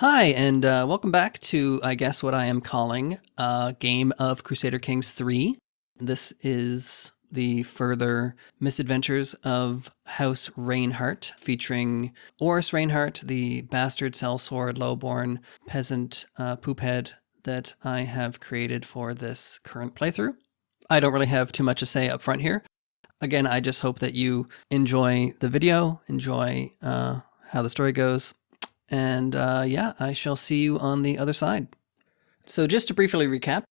Hi, and welcome back to, I guess, what I am calling a game of Crusader Kings 3. This is the further misadventures of House Reinhart, featuring Oris Reinhart, the bastard sellsword, lowborn peasant poophead that I have created for this current playthrough. I don't really have too much to say up front here. Again, I just hope that you enjoy the video, enjoy how the story goes, and yeah, I shall see you on the other side. So, just to briefly recap,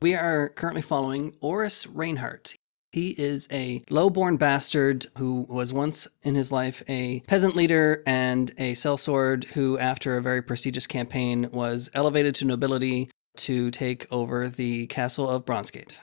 we are currently following Oris Reinhardt. He is a low-born bastard who was once in his life a peasant leader and a sellsword who, after a very prestigious campaign, was elevated to nobility to take over the castle of Bronzegate.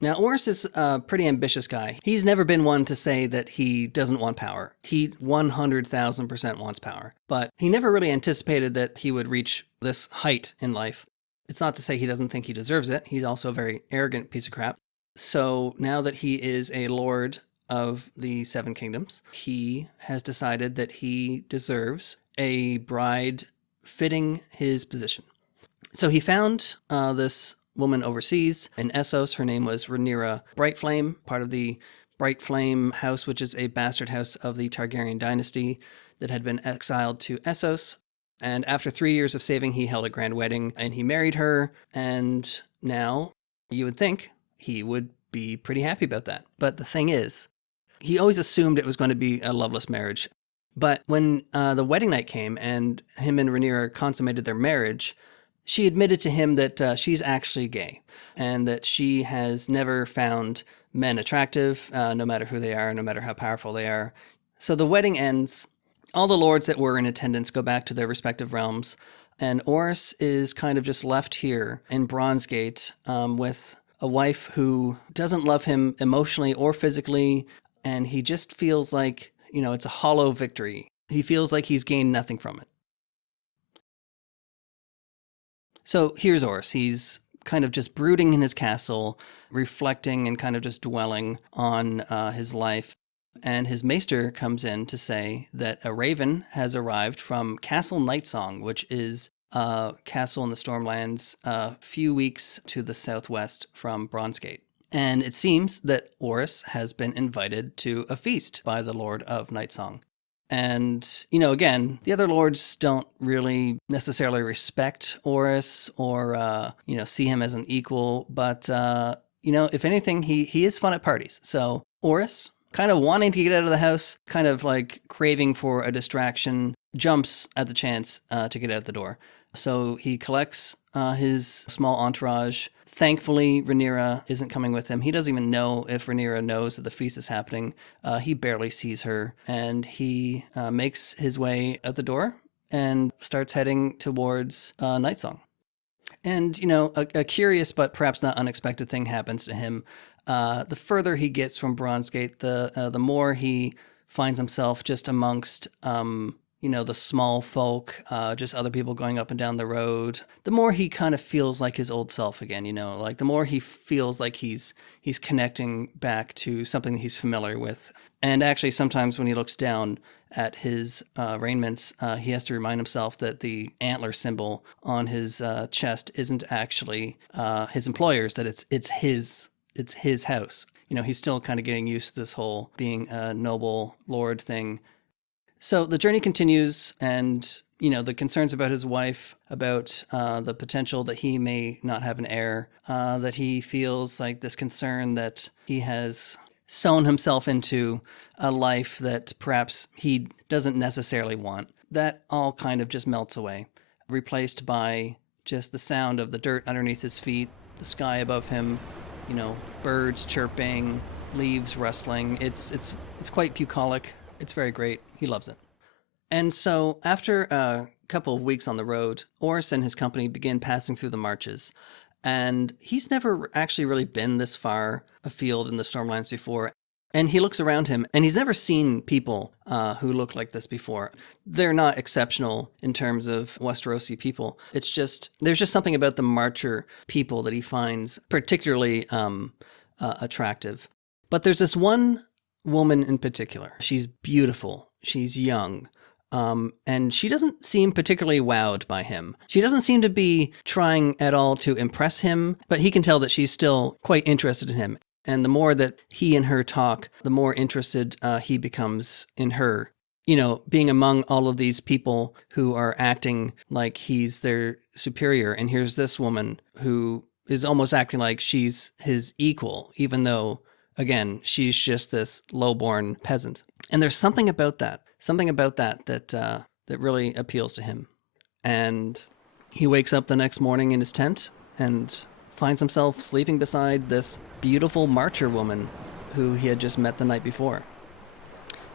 Now, Oris is a pretty ambitious guy. He's never been one to say that he doesn't want power. He 100,000% wants power. But he never really anticipated that he would reach this height in life. It's not to say he doesn't think he deserves it. He's also a very arrogant piece of crap. So now that he is a lord of the Seven Kingdoms, he has decided that he deserves a bride fitting his position. So he found this woman overseas in Essos. Her name was Rhaenyra Brightflame, part of the Brightflame house, which is a bastard house of the Targaryen dynasty that had been exiled to Essos. And after 3 years of saving, he held a grand wedding and he married her. And now you would think he would be pretty happy about that. But the thing is, he always assumed it was going to be a loveless marriage. But when the wedding night came and him and Rhaenyra consummated their marriage, she admitted to him that she's actually gay and that she has never found men attractive, no matter who they are, no matter how powerful they are. So the wedding ends. All the lords that were in attendance go back to their respective realms, and Oris is kind of just left here in Bronzegate with a wife who doesn't love him emotionally or physically, and he just feels like, it's a hollow victory. He feels like he's gained nothing from it. So here's Oris. He's kind of just brooding in his castle, reflecting and kind of just dwelling on his life. And his maester comes in to say that a raven has arrived from Castle Nightsong, which is a castle in the Stormlands a few weeks to the southwest from Bronzegate. And it seems that Oris has been invited to a feast by the Lord of Nightsong. And, again, the other lords don't really necessarily respect Oris or, see him as an equal. But, if anything, he is fun at parties. So Oris, kind of wanting to get out of the house, kind of like craving for a distraction, jumps at the chance to get out the door. So he collects his small entourage. Thankfully, Rhaenyra isn't coming with him. He doesn't even know if Rhaenyra knows that the feast is happening. He barely sees her, and he makes his way out the door and starts heading towards Nightsong. And, a curious but perhaps not unexpected thing happens to him. The further he gets from Bronzegate, the more he finds himself just amongst the small folk, just other people going up and down the road, the more he kind of feels like his old self again, like the more he feels like he's connecting back to something he's familiar with. And actually, sometimes when he looks down at his raiments, he has to remind himself that the antler symbol on his chest isn't actually his employer's, that it's his house. He's still kind of getting used to this whole being a noble lord thing. So the journey continues, and the concerns about his wife, about the potential that he may not have an heir, that he feels like this concern that he has sewn himself into a life that perhaps he doesn't necessarily want. That all kind of just melts away, replaced by just the sound of the dirt underneath his feet, the sky above him, birds chirping, leaves rustling. It's quite bucolic. It's very great. He loves it. And so after a couple of weeks on the road, Oris and his company begin passing through the marches. And he's never actually really been this far afield in the Stormlands before. And he looks around him, and he's never seen people who look like this before. They're not exceptional in terms of Westerosi people. It's just, there's just something about the Marcher people that he finds particularly attractive. But there's this one woman in particular. She's beautiful. She's young. and she doesn't seem particularly wowed by him. She doesn't seem to be trying at all to impress him, but he can tell that she's still quite interested in him. And the more that he and her talk, the more interested he becomes in her. You know, being among all of these people who are acting like he's their superior, and here's this woman who is almost acting like she's his equal, even though, again, she's just this lowborn peasant. And there's something about that that really appeals to him. And he wakes up the next morning in his tent and finds himself sleeping beside this beautiful marcher woman who he had just met the night before.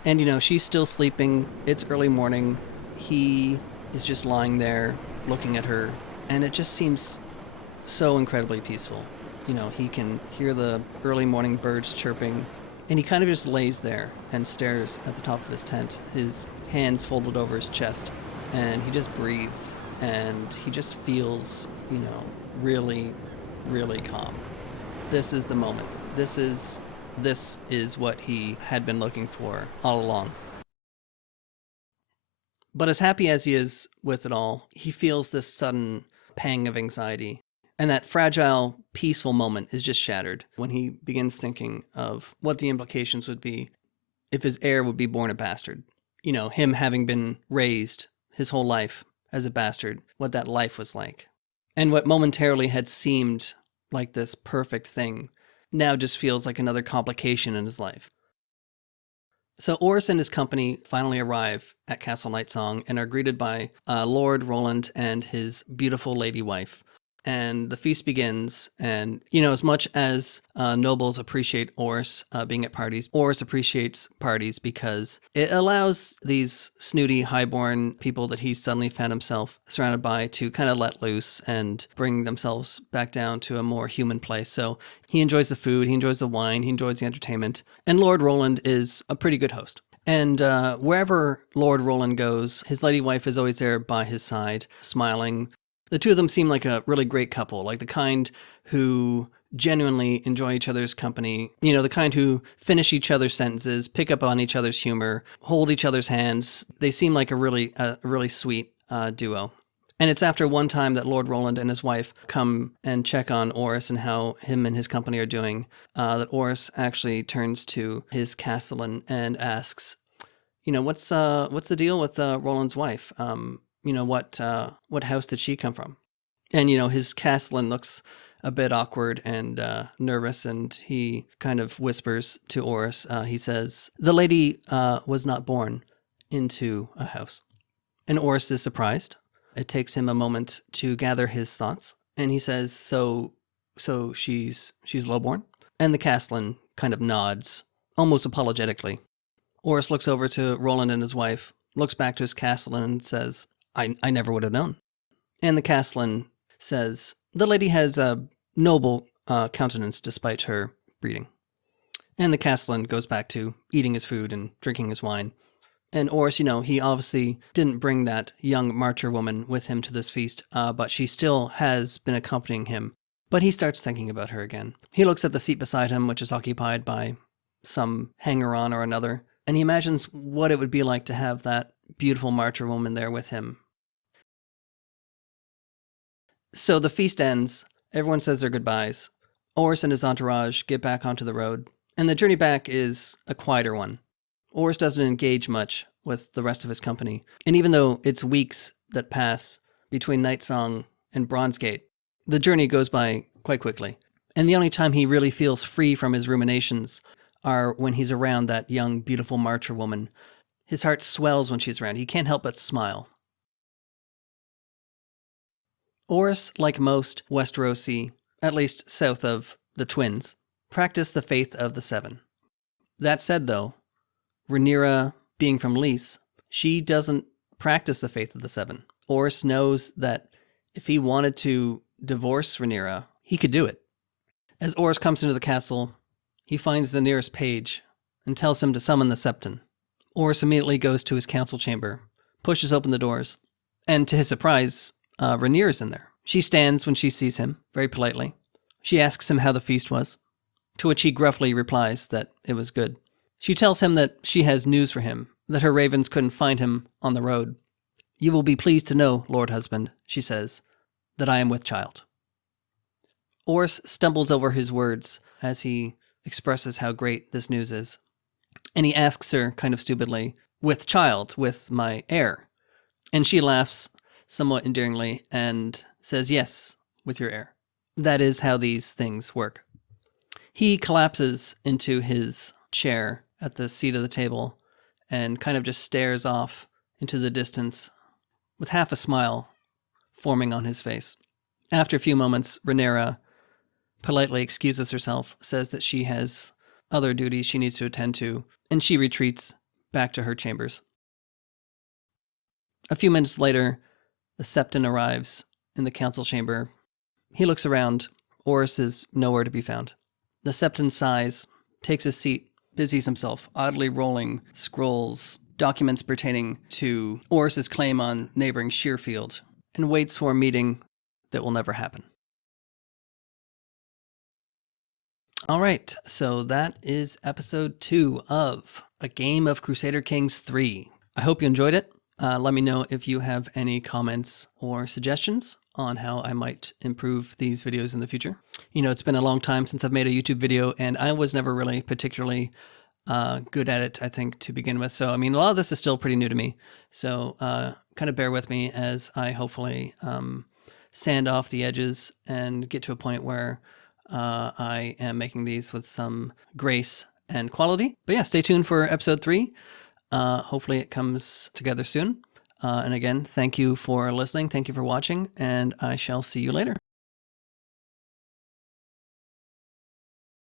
And, you know, she's still sleeping. It's early morning. He is just lying there looking at her. And it just seems so incredibly peaceful. You know, he can hear the early morning birds chirping. And he kind of just lays there and stares at the top of his tent, his hands folded over his chest. And he just breathes. And he just feels, you know, really, really calm. This is the moment. This is what he had been looking for all along. But as happy as he is with it all, he feels this sudden pang of anxiety. And that fragile, peaceful moment is just shattered when he begins thinking of what the implications would be if his heir would be born a bastard. You know, him having been raised his whole life as a bastard, what that life was like. And what momentarily had seemed like this perfect thing now just feels like another complication in his life. So Orys and his company finally arrive at Castle Nightsong and are greeted by Lord Roland and his beautiful lady wife. And the feast begins, and, you know, as much as nobles appreciate Orys being at parties, Orys appreciates parties because it allows these snooty, highborn people that he suddenly found himself surrounded by to kind of let loose and bring themselves back down to a more human place. So he enjoys the food, he enjoys the wine, he enjoys the entertainment, and Lord Roland is a pretty good host. And wherever Lord Roland goes, his lady wife is always there by his side, smiling. The two of them seem like a really great couple, like the kind who genuinely enjoy each other's company, you know, the kind who finish each other's sentences, pick up on each other's humor, hold each other's hands. They seem like a really sweet duo. And it's after one time that Lord Roland and his wife come and check on Orys and how him and his company are doing, that Orys actually turns to his castellan and asks, you know, what's the deal with Roland's wife? You know, what house did she come from? And, you know, his castellan looks a bit awkward and nervous, and he kind of whispers to Orys. He says, the lady was not born into a house. And Orys is surprised. It takes him a moment to gather his thoughts. And he says, so she's lowborn? And the castellan kind of nods, almost apologetically. Orys looks over to Roland and his wife, looks back to his castellan and says, I never would have known. And the castellan says, the lady has a noble countenance despite her breeding. And the castellan goes back to eating his food and drinking his wine. And Orys, you know, he obviously didn't bring that young marcher woman with him to this feast, but she still has been accompanying him. But he starts thinking about her again. He looks at the seat beside him, which is occupied by some hanger-on or another, and he imagines what it would be like to have that beautiful marcher woman there with him. So the feast ends, everyone says their goodbyes. Orys and his entourage get back onto the road, and the journey back is a quieter one. Orys doesn't engage much with the rest of his company, and even though it's weeks that pass between Nightsong and Bronzegate, the journey goes by quite quickly. And the only time he really feels free from his ruminations are when he's around that young, beautiful marcher woman. His heart swells when she's around. He can't help but smile. Orys, like most Westerosi, at least south of the Twins, practice the faith of the Seven. That said, though, Rhaenyra, being from Lys, she doesn't practice the faith of the Seven. Orys knows that if he wanted to divorce Rhaenyra, he could do it. As Orys comes into the castle, he finds the nearest page and tells him to summon the Septon. Orys immediately goes to his council chamber, pushes open the doors, and to his surprise, Rhaenyra's in there. She stands when she sees him, very politely. She asks him how the feast was, to which he gruffly replies that it was good. She tells him that she has news for him, that her ravens couldn't find him on the road. You will be pleased to know, Lord Husband, she says, that I am with child. Oris stumbles over his words as he expresses how great this news is. And he asks her, kind of stupidly, with child, with my heir. And she laughs somewhat endearingly and says, yes, with your heir. That is how these things work. He collapses into his chair at the seat of the table and kind of just stares off into the distance with half a smile forming on his face. After a few moments, Rhaenyra politely excuses herself, says that she has other duties she needs to attend to, and she retreats back to her chambers. A few minutes later, the Septon arrives in the council chamber. He looks around. Oris is nowhere to be found. The Septon sighs, takes a seat, busies himself, oddly rolling scrolls, documents pertaining to Oris's claim on neighboring Sheerfield, and waits for a meeting that will never happen. All right, so that is episode 2 of A Game of Crusader Kings 3. I hope you enjoyed it. Let me know if you have any comments or suggestions on how I might improve these videos in the future. You know, it's been a long time since I've made a YouTube video, and I was never really particularly good at it, I think, to begin with. So, I mean, a lot of this is still pretty new to me. So kind of bear with me as I hopefully sand off the edges and get to a point where I am making these with some grace and quality. But yeah, stay tuned for episode 3. Hopefully it comes together soon. And again, thank you for listening. Thank you for watching, and I shall see you later.